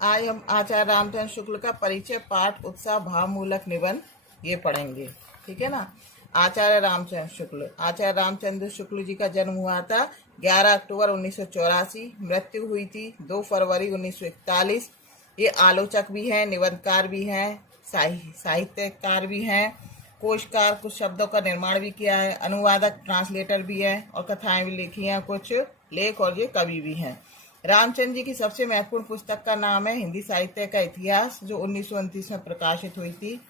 आज हम आचार्य रामचंद्र शुक्ल का परिचय पाठ उत्साह भाव मूलक निबंध ये पढ़ेंगे। ठीक है ना। आचार्य रामचंद्र शुक्ल जी का जन्म हुआ था 11 अक्टूबर 1984। मृत्यु हुई थी 2 फरवरी 1941। ये आलोचक भी हैं, निबंधकार भी हैं, साहित्यकार भी हैं, कोशकार, कुछ शब्दों का निर्माण भी किया है, अनुवादक ट्रांसलेटर भी है और कथाएं भी लिखी हैं, कुछ लेख, और ये कवि भी हैं। रामचंद्र जी की सबसे महत्वपूर्ण पुस्तक का नाम है हिंदी साहित्य का इतिहास, जो 1929 में प्रकाशित हुई थी।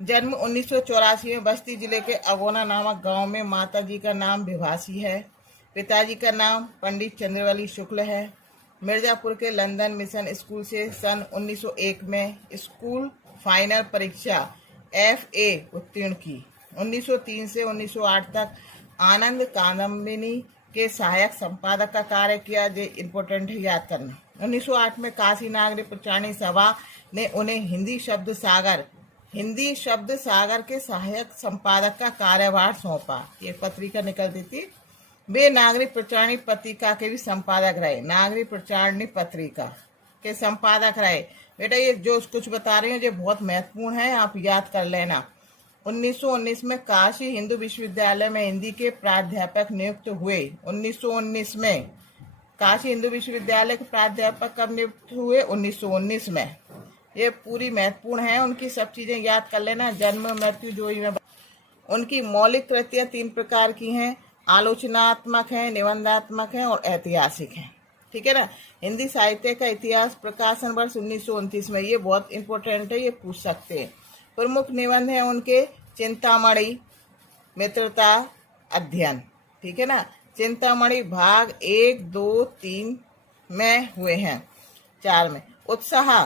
जन्म 1984 में बस्ती जिले के अगोना नामक गांव में। माता जी का नाम विभासी है। पिताजी का नाम पंडित चंद्रवली शुक्ल है। मिर्जापुर के लंदन मिशन स्कूल से सन 1901 में स्कूल फाइनल परीक्षा FA उत्तीर्ण की। 1903 से 1908 तक आनंद कादम्बिनी के सहायक संपादक का कार्य किया। जो इम्पोर्टेंट है याद करना। 1908 में काशी नागरिक प्रचारणी सभा ने उन्हें हिंदी शब्द सागर के सहायक संपादक का कार्यभार सौंपा। ये पत्रिका निकलती थी। वे नागरिक प्रचारणी पत्रिका के भी संपादक रहे। नागरिक प्रचारणी पत्रिका के संपादक रहे। बेटा ये जो कुछ बता रही हूँ ये बहुत महत्वपूर्ण है, आप याद कर लेना। 1919 में काशी हिंदू विश्वविद्यालय में हिंदी के प्राध्यापक नियुक्त हुए। 1919 में काशी हिंदू विश्वविद्यालय के प्राध्यापक कब नियुक्त हुए? 1919 में। ये पूरी महत्वपूर्ण है, उनकी सब चीजें याद कर लेना। जन्म, मृत्यु, जो ही में। उनकी मौलिक कृतियां 3 प्रकार की हैं, आलोचनात्मक है, निबंधात्मक है और ऐतिहासिक है। ठीक है ना। हिंदी साहित्य का इतिहास, प्रकाशन वर्ष 1929 में। ये बहुत इंपॉर्टेंट है, ये पूछ सकते हैं। प्रमुख निबंध है उनके चिंतामणि, मित्रता, अध्ययन। ठीक है ना। चिंतामणि भाग 1, 2, 3 में हुए हैं। 4 में उत्साह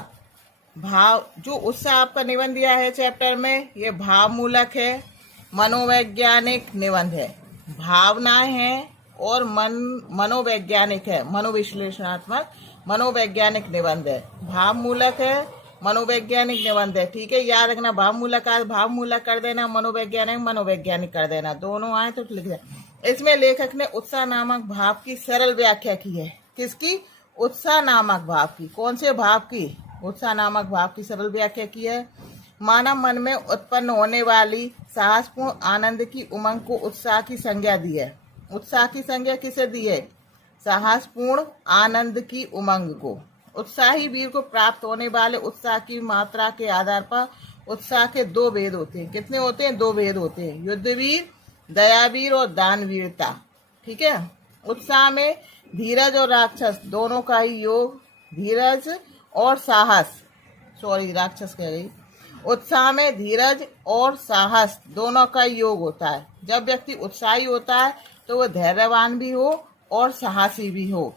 भाव, जो उत्साह आपका निबंध दिया है चैप्टर में, ये भाव मूलक है, मनोवैज्ञानिक निबंध है। भावनाएं हैं और मनोवैज्ञानिक है, मनोविश्लेषणात्मक मनोवैज्ञानिक निबंध है। भाव मूलक है, मनोवैज्ञानिक निबंध है। ठीक है, याद रखना। भाव मूलक कर देना, मनोवैज्ञानिक कर देना। दोनों आए तो लिख देना। इसमें लेखक ने उत्साह नामक भाव की सरल व्याख्या की है। किसकी? उत्साह नामक भाव की। कौन से भाव की? उत्साह नामक भाव की सरल व्याख्या की है। मानव मन में उत्पन्न होने वाली साहसपूर्ण आनंद की उमंग को उत्साह की संज्ञा दी है। उत्साह की संज्ञा किसे दी है? साहसपूर्ण आनंद की उमंग को। उत्साही वीर को प्राप्त होने वाले उत्साह की मात्रा के आधार पर उत्साह के 2 भेद होते हैं। कितने होते हैं? 2 भेद होते हैं, युद्धवीर, दयावीर और दानवीरता। ठीक है। उत्साह में धीरज और राक्षस दोनों का ही योग, धीरज और साहस, राक्षस कह गई। उत्साह में धीरज और साहस दोनों का योग होता है। जब व्यक्ति उत्साही होता है तो वह धैर्यवान भी हो और साहसी भी हो।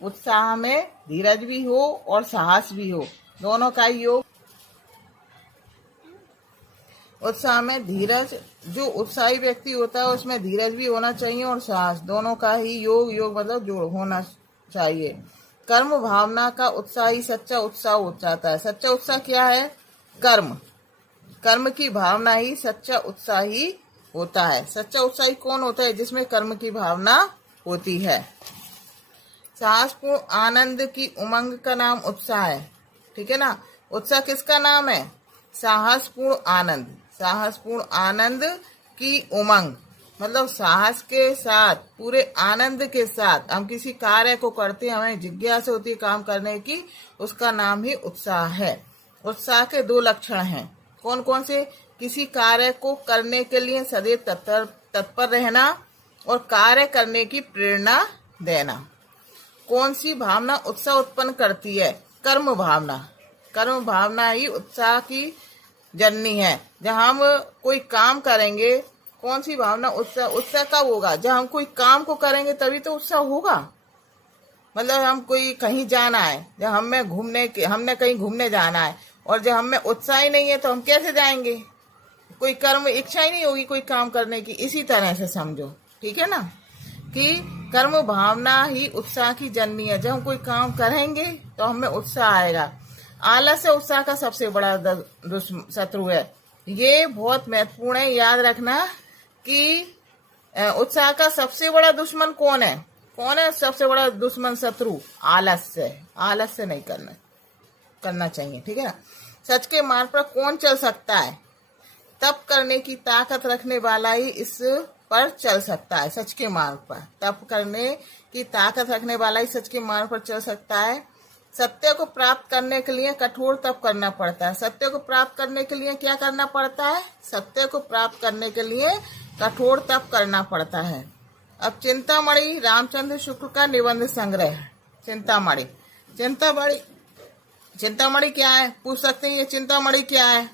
उत्साह में धीरज भी हो और साहस भी हो, दोनों का योग। उत्साह में धीरज, जो उत्साही व्यक्ति होता है उसमें धीरज भी होना चाहिए और साहस, दोनों का ही योग मतलब जोड़ होना चाहिए। कर्म भावना का उत्साही सच्चा उत्साह हो जाता है। सच्चा उत्साह क्या है? कर्म की भावना ही सच्चा उत्साही होता है। सच्चा उत्साही कौन होता है? जिसमें कर्म की भावना होती है। साहसपूर्ण आनंद की उमंग का नाम उत्साह है। ठीक है ना। उत्साह किसका नाम है? साहसपूर्ण आनंद। साहसपूर्ण आनंद की उमंग मतलब साहस के साथ, पूरे आनंद के साथ हम किसी कार्य को करते हैं, हमें जिज्ञासा होती है काम करने की, उसका नाम ही उत्साह है। उत्साह के 2 लक्षण हैं। कौन कौन से? किसी कार्य को करने के लिए सदैव तत्पर रहना और कार्य करने की प्रेरणा देना। कौन सी भावना उत्साह उत्पन्न करती है? कर्म भावना। कर्म भावना ही उत्साह की जननी है। जब हम कोई काम करेंगे, कौन सी भावना? उत्साह कब होगा? जब हम कोई काम को करेंगे तभी तो उत्साह होगा। मतलब हम कोई कहीं जाना है, जब हमने कहीं घूमने जाना है और जब हमें उत्साह ही नहीं है तो हम कैसे जाएंगे? कोई कर्म इच्छा ही नहीं होगी कोई काम करने की। इसी तरह से समझो। ठीक है ना, कि कर्म भावना ही उत्साह की जननी है। जब हम कोई काम करेंगे तो हमें उत्साह आएगा। आलस्य उत्साह का सबसे बड़ा शत्रु है। ये बहुत महत्वपूर्ण है, याद रखना कि उत्साह का सबसे बड़ा दुश्मन कौन है? सबसे बड़ा दुश्मन शत्रु? आलस्य। आलस्य नहीं करना। करना चाहिए, ठीक है ना। सच के मार्ग पर कौन चल सकता है? तप करने की ताकत रखने वाला ही इस पर चल सकता है। सच के मार्ग पर तप करने की ताकत रखने वाला ही सच के मार्ग पर चल सकता है। सत्य को प्राप्त करने के लिए कठोर तप करना पड़ता है। सत्य को प्राप्त करने के लिए क्या करना पड़ता है? सत्य को प्राप्त करने के लिए कठोर तप करना पड़ता है। अब चिंतामणि रामचंद्र शुक्ल का निबंध संग्रह है। चिंतामणि चिंतामणि चिंतामणि क्या है? पूछ सकते हैं ये चिंतामणि क्या है,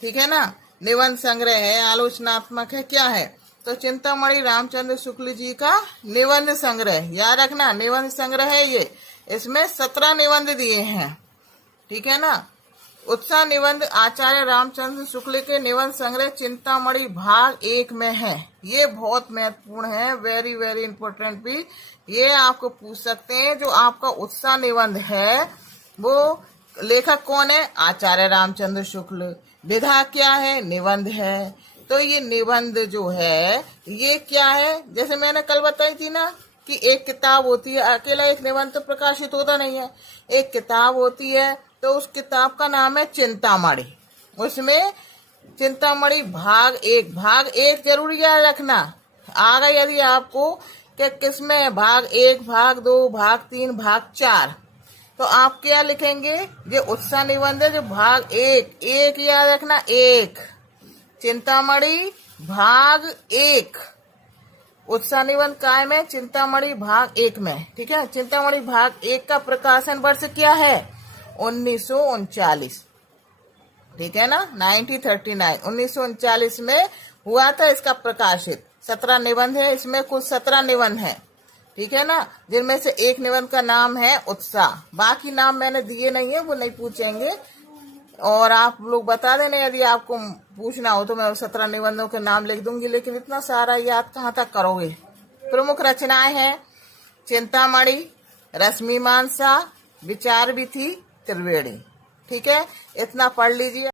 ठीक है ना। निबंध संग्रह है, आलोचनात्मक है, क्या है? तो चिंतामणि रामचंद्र शुक्ल जी का निबंध संग्रह, याद रखना निबंध संग्रह है ये। इसमें 17 निबंध दिए हैं, ठीक है ना। उत्साह निबंध आचार्य रामचंद्र शुक्ल के निबंध संग्रह चिंतामणि भाग 1 में है। ये बहुत महत्वपूर्ण है, वेरी वेरी इंपॉर्टेंट भी। ये आपको पूछ सकते हैं। जो आपका उत्साह निबंध है वो लेखक कौन है? आचार्य रामचंद्र शुक्ल। विधा क्या है? निबंध है। तो ये निबंध जो है ये क्या है? जैसे मैंने कल बताई थी ना कि एक किताब होती है, अकेला एक निबंध तो प्रकाशित होता नहीं है। एक किताब होती है तो उस किताब का नाम है चिंतामणि। उसमें चिंतामणि भाग 1, भाग 1 जरूर याद रखना। आगे यदि आपको कि किसमें भाग 1, भाग 2, भाग 3, भाग 4, तो आप क्या लिखेंगे? ये उत्साह निबंध है जो भाग 1 याद रखना। 1 चिंतामणि भाग 1 उत्साह निबंध काय में? चिंतामणि भाग 1 में, ठीक है। चिंतामणि भाग 1 का प्रकाशन वर्ष क्या है? 1939, ठीक है ना। 1939 में हुआ था इसका प्रकाशित। 17 निबंध है इसमें, कुल 17 निबंध है, ठीक है ना। जिनमें से एक निबंध का नाम है उत्साह। बाकी नाम मैंने दिए नहीं है, वो नहीं पूछेंगे और आप लोग बता देना यदि आपको पूछना हो तो मैं 17 निबंधों के नाम लिख दूंगी, लेकिन इतना सारा याद कहाँ तक करोगे। प्रमुख रचनाएं हैं चिंतामणि, रश्मिमांसा, विचार विधि, त्रिवेणी, ठीक है। इतना पढ़ लीजिए।